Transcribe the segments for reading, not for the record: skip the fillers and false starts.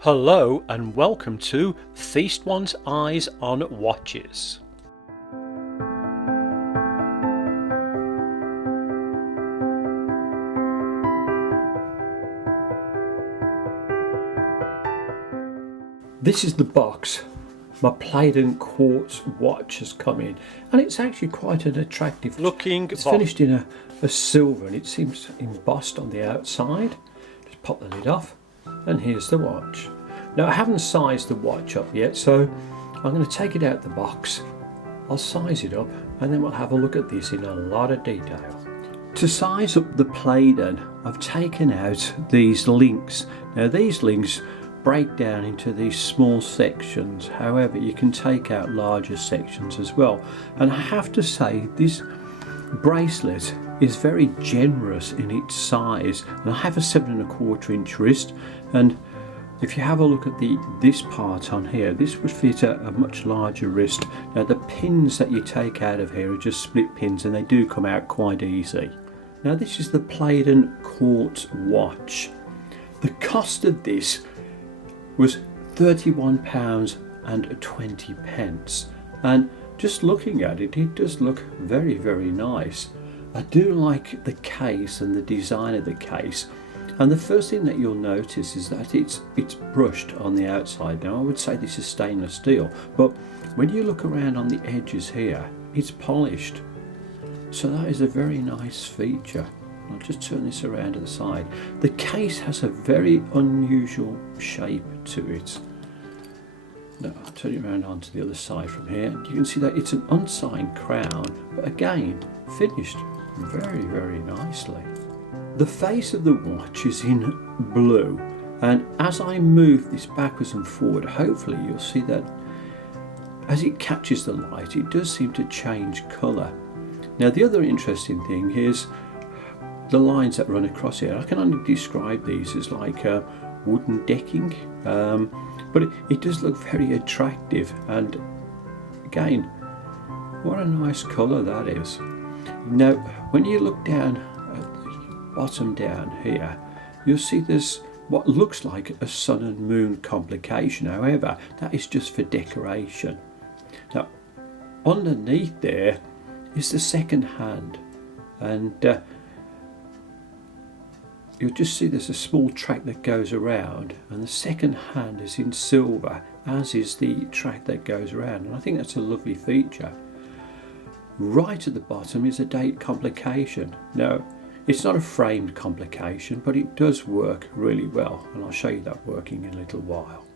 Hello and welcome to Feast One's Eyes on Watches. This is the box. My Pladen Quartz watch has come in, and it's actually quite an attractive looking. It's finished in a silver, and it seems embossed on the outside. Just pop the lid off, and here's the watch. Now I haven't sized the watch up yet, so I'm going to take it out the box. I'll size it up, and then we'll have a look at this in a lot of detail. To size up the Pladen, I've taken out these links. Now these links break down into these small sections, however you can take out larger sections as well, and I have to say this bracelet is very generous in its size, and I have a 7¼ inch wrist, and if you have a look at this part on here, this would fit a much larger wrist. Now the pins that you take out of here are just split pins, and they do come out quite easy. Now this is the Pladen Quartz watch. The cost of this was £31.20, and just looking at it, it does look very, very nice. I do like the case and the design of the case, and the first thing that you'll notice is that it's brushed on the outside. Now I would say this is stainless steel, but when you look around on the edges here, it's polished, so that is a very nice feature. I'll just turn this around to the side. The case has a very unusual shape to it. Now I'll turn it around onto the other side from here. You can see that it's an unsigned crown, but again, finished very, very nicely. The face of the watch is in blue, and as I move this backwards and forward, hopefully you'll see that as it catches the light, it does seem to change colour. Now the other interesting thing is the lines that run across here. I can only describe these as like wooden decking, but it does look very attractive, and again, what a nice colour that is. Now when you look down at the bottom down here, you'll see there's what looks like a sun and moon complication. However, that is just for decoration. Now underneath there is the second hand, and you'll just see there's a small track that goes around, and the second hand is in silver, as is the track that goes around, and I think that's a lovely feature. Right at the bottom is a date complication. Now it's not a framed complication, but it does work really well, and I'll show you that working in a little while.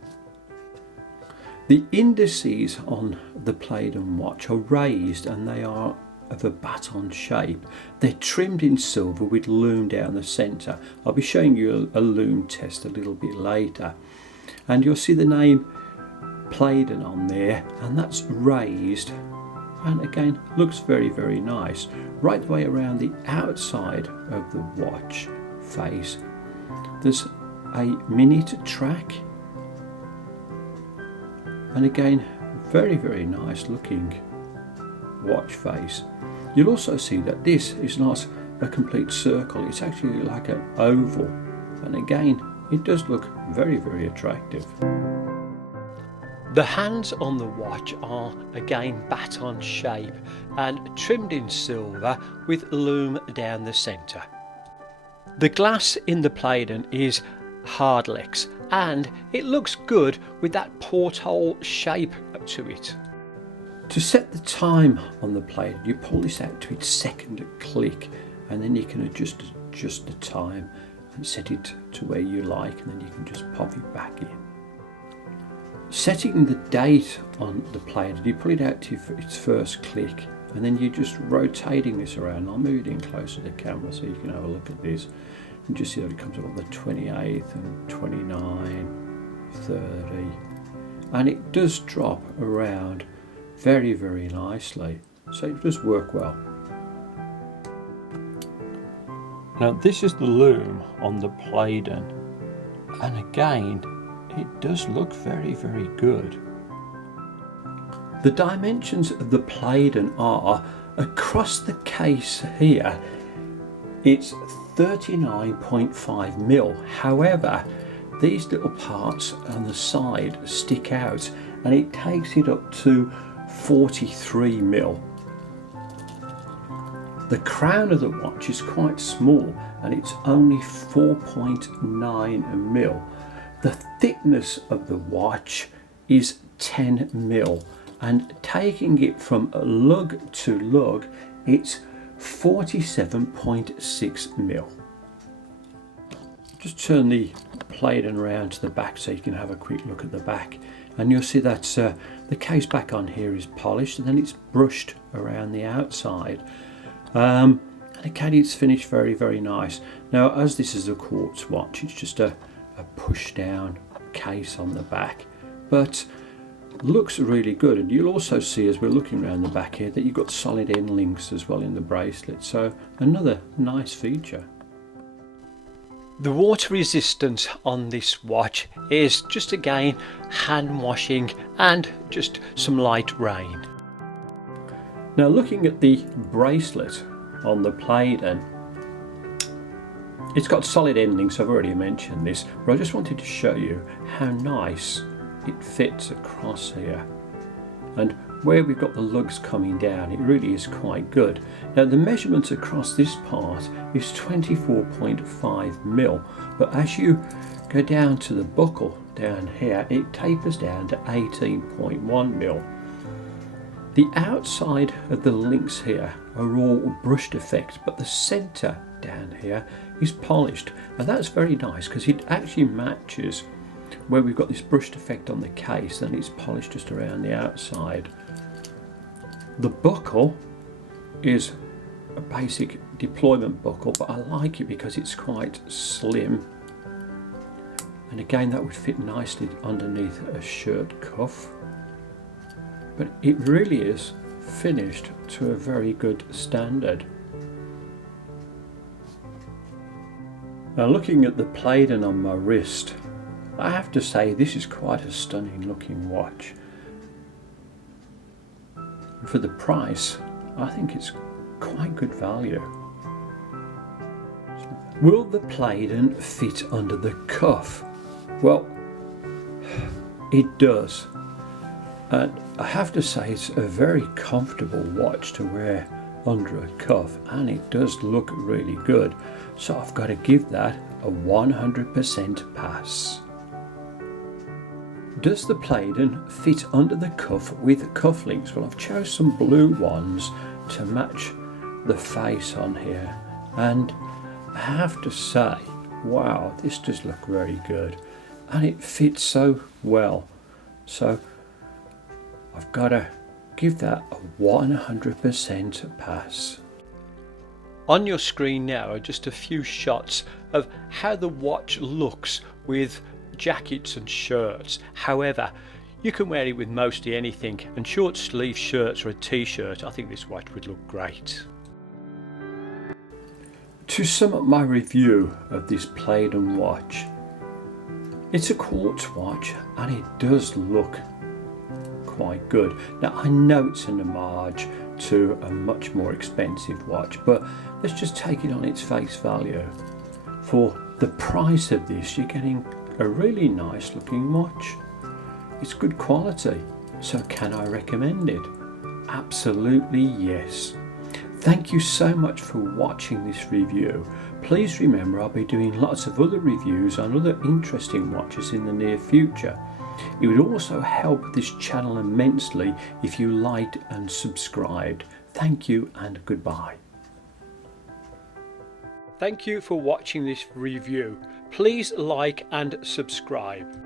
The indices on the Pladen watch are raised, and they are of a baton shape. They're trimmed in silver with lume down the centre. I'll be showing you a lume test a little bit later, and you'll see the name Pladen on there, and that's raised, and again looks very, very nice. Right the way around the outside of the watch face, there's a minute track, and again very, very nice looking watch face. You'll also see that this is not a complete circle, it's actually like an oval, and again it does look very, very attractive. The hands on the watch are again baton shape and trimmed in silver with lume down the centre. The glass in the Pladen is hardlex, and it looks good with that porthole shape to it. To set the time on the Pladen, you pull this out to its second click, and then you can adjust the time and set it to where you like, and then you can just pop it back in. Setting the date on the Pladen, you pull it out to its first click, and then you're just rotating this around. I'll move it in closer to the camera so you can have a look at this and just see that it comes up on the 28th and 29, 30, and it does drop around very, very nicely, so it does work well. Now this is the lume on the Pladen, and again it does look very, very good. The dimensions of the Pladen are across the case here, it's 39.5mm. However, these little parts on the side stick out, and it takes it up to 43 mil. The crown of the watch is quite small and it's only 4.9 mil. The thickness of the watch is 10 mil, and taking it from lug to lug, it's 47.6 mil. Just turn the Pladen around to the back so you can have a quick look at the back, and you'll see that the case back on here is polished and then it's brushed around the outside. And again, it's finished very, very nice. Now, as this is a quartz watch, it's just a push down case on the back, but looks really good. And you'll also see, as we're looking around the back here, that you've got solid end links as well in the bracelet, so another nice feature. The water resistance on this watch is just again hand washing and just some light rain. Now, looking at the bracelet on the Pladen, it's got solid endings. I've already mentioned this, but I just wanted to show you how nice it fits across here, and where we've got the lugs coming down, it really is quite good. Now, the measurements across this part is 24.5 mil, but as you go down to the buckle down here, it tapers down to 18.1 mil. The outside of the links here are all brushed effect, but the centre down here is polished, and that's very nice because it actually matches where we've got this brushed effect on the case, and it's polished just around the outside. The buckle is a basic deployment buckle, but I like it because it's quite slim, and again that would fit nicely underneath a shirt cuff. But it really is finished to a very good standard. Now, looking at the Pladen on my wrist, I have to say this is quite a stunning looking watch. For the price, I think it's quite good value. Will the Pladen fit under the cuff? Well, it does. And I have to say it's a very comfortable watch to wear under a cuff, and it does look really good. So I've got to give that a 100% pass. Does the Pladen fit under the cuff with cufflinks? Well, I've chosen some blue ones to match the face on here, and I have to say, wow, this does look very good, and it fits so well. So I've got to give that a 100% pass. On your screen now are just a few shots of how the watch looks with jackets and shirts. However, you can wear it with mostly anything, and short sleeve shirts or a t-shirt, I think this watch would look great. To sum up my review of this Pladen watch, it's a quartz watch and it does look quite good. Now, I know it's an homage to a much more expensive watch, but let's just take it on its face value. For the price of this, you're getting a really nice looking watch. It's good quality, so can I recommend it? Absolutely yes. Thank you so much for watching this review. Please remember, I'll be doing lots of other reviews on other interesting watches in the near future. It would also help this channel immensely if you liked and subscribed. Thank you and goodbye. Thank you for watching this review. Please like and subscribe.